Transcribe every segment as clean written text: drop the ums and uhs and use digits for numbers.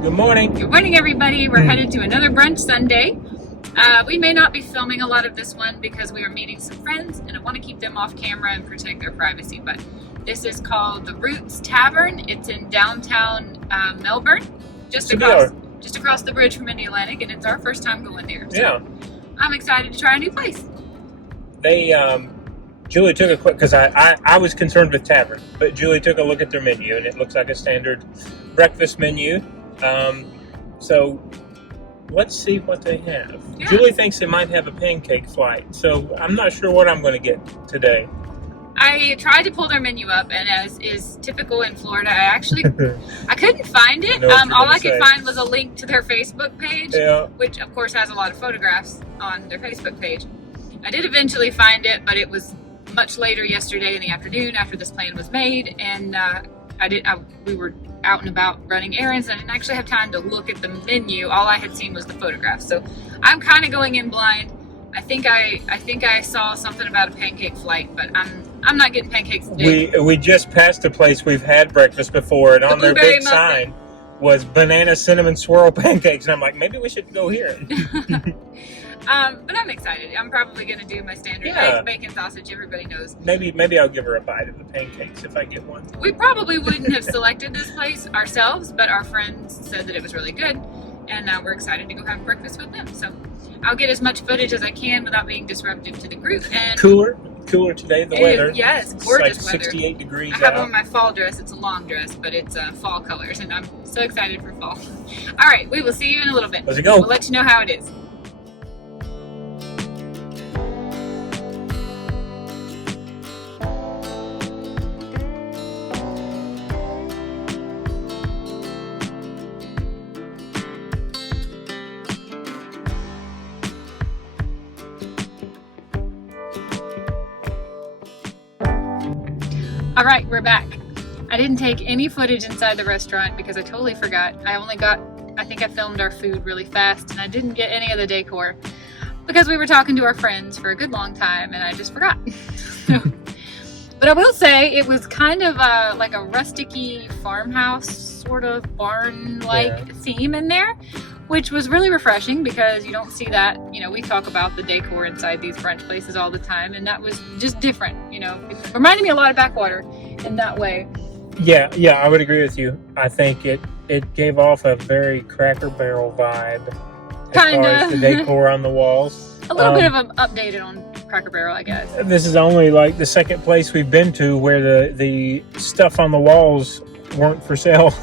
Good morning. Good morning, everybody. We're headed to another brunch Sunday. We may not be filming a lot of this one because we are meeting some friends and I want to keep them off camera and protect their privacy. But this is called the Tavern. It's in downtown Melbourne, just across the bridge from Atlantic, and it's our first time going there. So yeah, I'm excited to try a new place. Julie took a quick, because I was concerned with Tavern, but Julie took a look at their menu and it looks like a standard breakfast menu. So let's see what they have. Yeah. Julie thinks they might have a pancake flight, so I'm not sure what I'm going to get today. I tried to pull their menu up, and as is typical in Florida, I couldn't find it. All I could find was a link to their Facebook page, which of course has a lot of photographs on their Facebook page. I did eventually find it, but it was much later yesterday in the afternoon after this plan was made, and we were out and about running errands, and I didn't actually have time to look at the menu. All I had seen was the photographs, so I'm kind of going in blind. I think I saw something about a pancake flight, but I'm not getting pancakes today. We just passed a place we've had breakfast before, and on their big sign was banana cinnamon swirl pancakes, and I'm like, maybe we should go here. But I'm excited. I'm probably going to do my standard eggs, bacon, sausage. Everybody knows. Maybe I'll give her a bite of the pancakes if I get one. We probably wouldn't have selected this place ourselves, but our friends said that it was really good, and now we're excited to go have breakfast with them. So I'll get as much footage as I can without being disruptive to the group. And cooler today, the weather. Yes, gorgeous weather. 68 degrees I have on my fall dress. It's a long dress, but it's fall colors, and I'm so excited for fall. All right, we will see you in a little bit. Let's go. We'll let you know how it is. All right, we're back. I didn't take any footage inside the restaurant because I totally forgot. I think I filmed our food really fast, and I didn't get any of the decor because we were talking to our friends for a good long time and I just forgot. But I will say it was kind of like a rustic-y farmhouse sort of barn-like theme in there, which was really refreshing because you don't see that. You know, we talk about the decor inside these brunch places all the time, and that was just different. You know, it reminded me a lot of Backwater in that way. Yeah, I would agree with you. I think it gave off a very Cracker Barrel vibe as far as the decor on the walls. A little bit of an updated on Cracker Barrel, I guess. This is only like the second place we've been to where the stuff on the walls weren't for sale.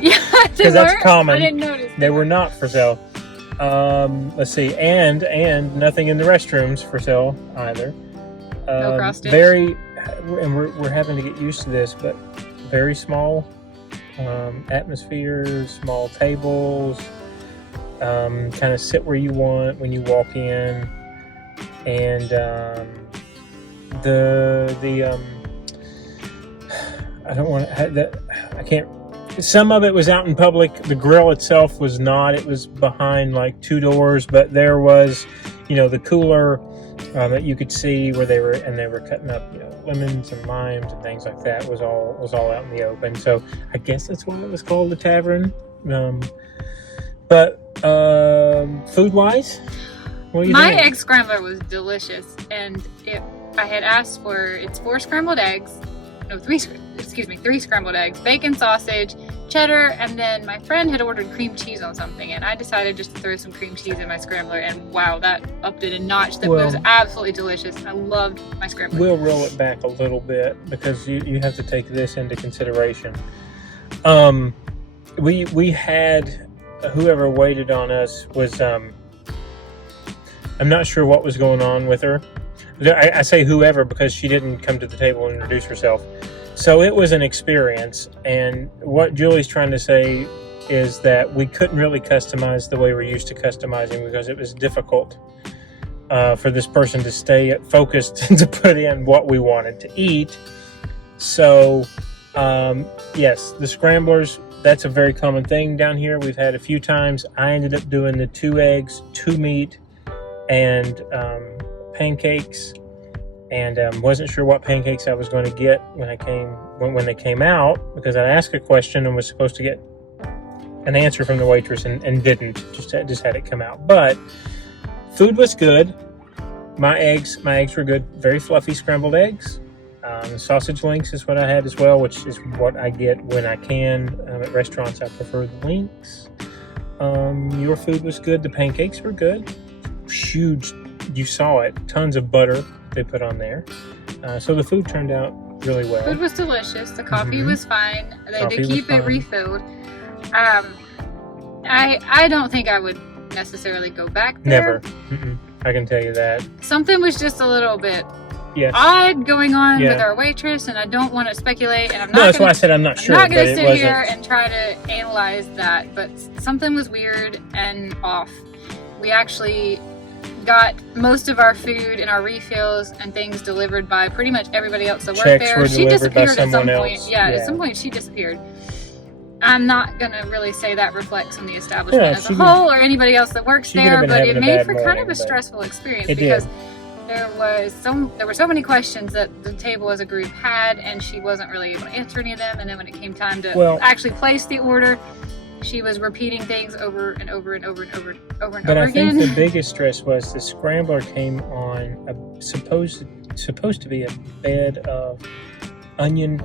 Yeah, because that's common. I didn't notice. They were not for sale. Let's see, and nothing in the restrooms for sale either. No cross stitch. And we're having to get used to this, but very small atmosphere, small tables, kind of sit where you want when you walk in, and I can't. Some of it was out in public. The grill itself was not. It was behind like two doors, but there was, the cooler that you could see where they were cutting up, lemons and limes and things like that was all out in the open. So I guess that's why it was called the Tavern. But food wise, what do you think? My egg scrambler was delicious, and I had asked for it's 3 scrambled eggs, bacon, sausage, cheddar, and then my friend had ordered cream cheese on something, and I decided just to throw some cream cheese in my scrambler, and wow, that upped it a notch. That was absolutely delicious. I loved my scrambler. We'll roll it back a little bit because you have to take this into consideration. We had whoever waited on us was I'm not sure what was going on with her. I say whoever because she didn't come to the table and introduce herself. So it was an experience, and what Julie's trying to say is that we couldn't really customize the way we're used to customizing because it was difficult for this person to stay focused and to put in what we wanted to eat. So, yes, the scramblers, that's a very common thing down here. We've had a few times. I ended up doing the 2 eggs, 2 meat, and pancakes. And wasn't sure what pancakes I was going to get when they came out, because I asked a question and was supposed to get an answer from the waitress and didn't. Just had it come out. But food was good. My eggs were good. Very fluffy scrambled eggs. Sausage links is what I had as well, which is what I get when I can. At restaurants, I prefer the links. Your food was good. The pancakes were good. Huge. You saw it. Tons of butter they put on there. So the food turned out really well. Food was delicious. The coffee was fine. They did keep it refilled. I don't think I would necessarily go back there. Never. I can tell you that. Something was just a little bit odd going on with our waitress, and I don't want to speculate. And that's why I said I'm not sure. I'm not going to sit here and try to analyze that, but something was weird and off. We actually got most of our food and our refills and things delivered by pretty much everybody else that worked there. She disappeared at some point. Yeah, at some point she disappeared. I'm not going to really say that reflects on the establishment as a whole or anybody else that works there, but it made for kind of a stressful experience because there were so many questions that the table as a group had, and she wasn't really able to answer any of them. And then when it came time to actually place the order, she was repeating things over and over and over and over and over and over again. But I think the biggest stress was the scrambler came on supposed to be a bed of onion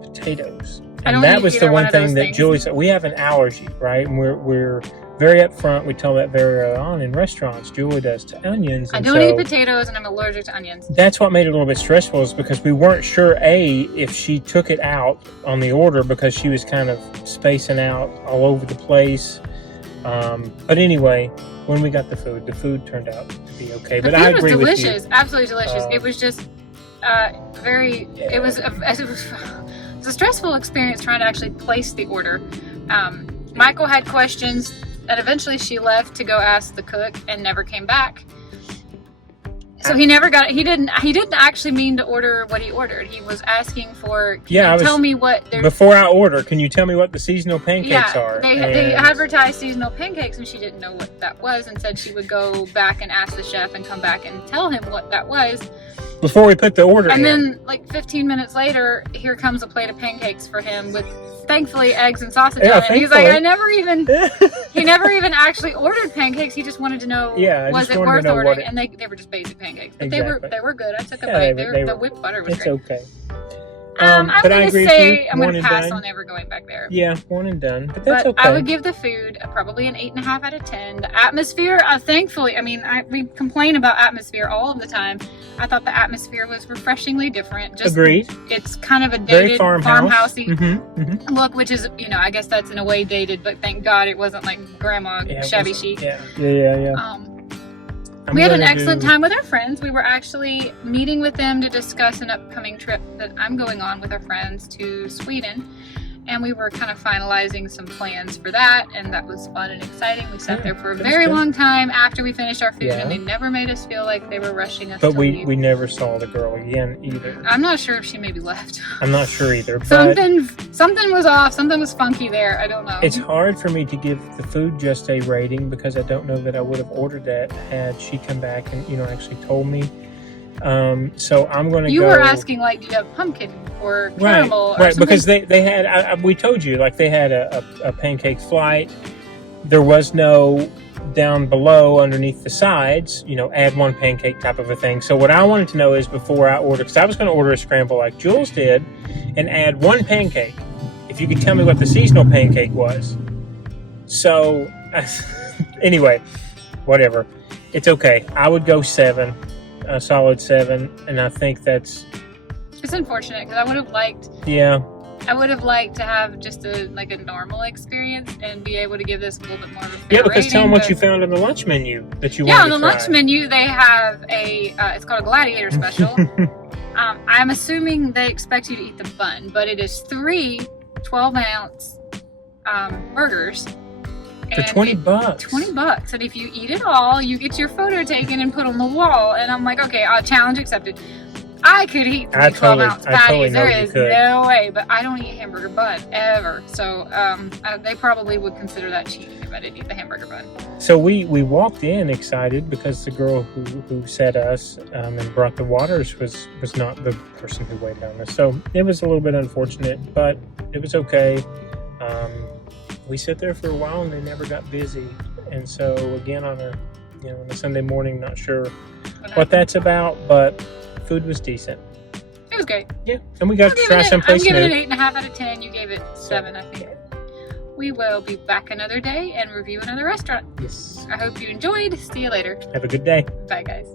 potatoes. And that was the one thing that Julie said. We have an allergy, right? And we're very upfront. We tell that very early on in restaurants. Julie does to onions. I don't eat potatoes, and I'm allergic to onions. That's what made it a little bit stressful, is because we weren't sure, if she took it out on the order because she was kind of spacing out all over the place. But anyway, when we got the food turned out to be okay. But I agree with you. It was delicious, absolutely delicious. It was just it was a stressful experience trying to actually place the order. Michael had questions, and eventually she left to go ask the cook and never came back. So he never got it. He didn't actually mean to order what he ordered. He was asking for, tell me what before I order, can you tell me what the seasonal pancakes are? They advertised seasonal pancakes, and she didn't know what that was, and said she would go back and ask the chef and come back and tell him what that was. Before we put the order in. And then, like 15 minutes later, here comes a plate of pancakes for him with, thankfully, eggs and sausage on it. He's like, he never even actually ordered pancakes. He just wanted to know, was it worth ordering? And they were just basic pancakes. But they were good. I took a bite. The whipped butter was great. It's okay. I'm going to say I'm going to pass on ever going back there. Yeah, one and done. But that's okay. I would give the food probably an 8.5 out of 10. The atmosphere, thankfully, we complain about atmosphere all of the time. I thought the atmosphere was refreshingly different. Agreed. It's kind of a dated farmhousey look, which is, I guess that's in a way dated, but thank God it wasn't like grandma shabby chic. Yeah. We had an excellent time with our friends. We were actually meeting with them to discuss an upcoming trip that I'm going on with our friends to Sweden. And we were kind of finalizing some plans for that, and that was fun and exciting. We sat there for a very long time after we finished our food, and they never made us feel like they were rushing us to leave. But we never saw the girl again either. I'm not sure if she maybe left. I'm not sure either. But something was off. Something was funky there. I don't know. It's hard for me to give the food just a rating because I don't know that I would have ordered that had she come back and actually told me. So I'm going to go. You were asking, like, do you have pumpkin or caramel? Right, because they had, we told you, like, they had a pancake flight. There was no down below underneath the sides, add one pancake type of a thing. So what I wanted to know is before I order, because I was going to order a scramble like Jules did and add one pancake, if you could tell me what the seasonal pancake was. So, anyway, whatever. It's okay. I would go 7. A solid 7, and I think it's unfortunate because I would have liked to have just a normal experience and be able to give this a little bit more of a fair because tell them what you found on the lunch menu that you wanted to try. On the lunch menu they have it's called a gladiator special. I'm assuming they expect you to eat the bun, but it is 3 12-ounce burgers for $20. $20, and if you eat it all, you get your photo taken and put on the wall. And I'm like, okay, challenge accepted. I could eat 3 12-ounce patties. There is no way, but I don't eat hamburger bun ever. So they probably would consider that cheating if I didn't eat the hamburger bun. So we walked in excited because the girl who set us and brought the waters was not the person who waited on us. So it was a little bit unfortunate, but it was okay. we sat there for a while and they never got busy. And so again, on a Sunday morning, not sure what that's about, but food was decent. It was great. Yeah, and we got to try someplace new. I'm giving it 8.5 out of 10. You gave it 7, I think. We will be back another day and review another restaurant. Yes. I hope you enjoyed. See you later. Have a good day. Bye, guys.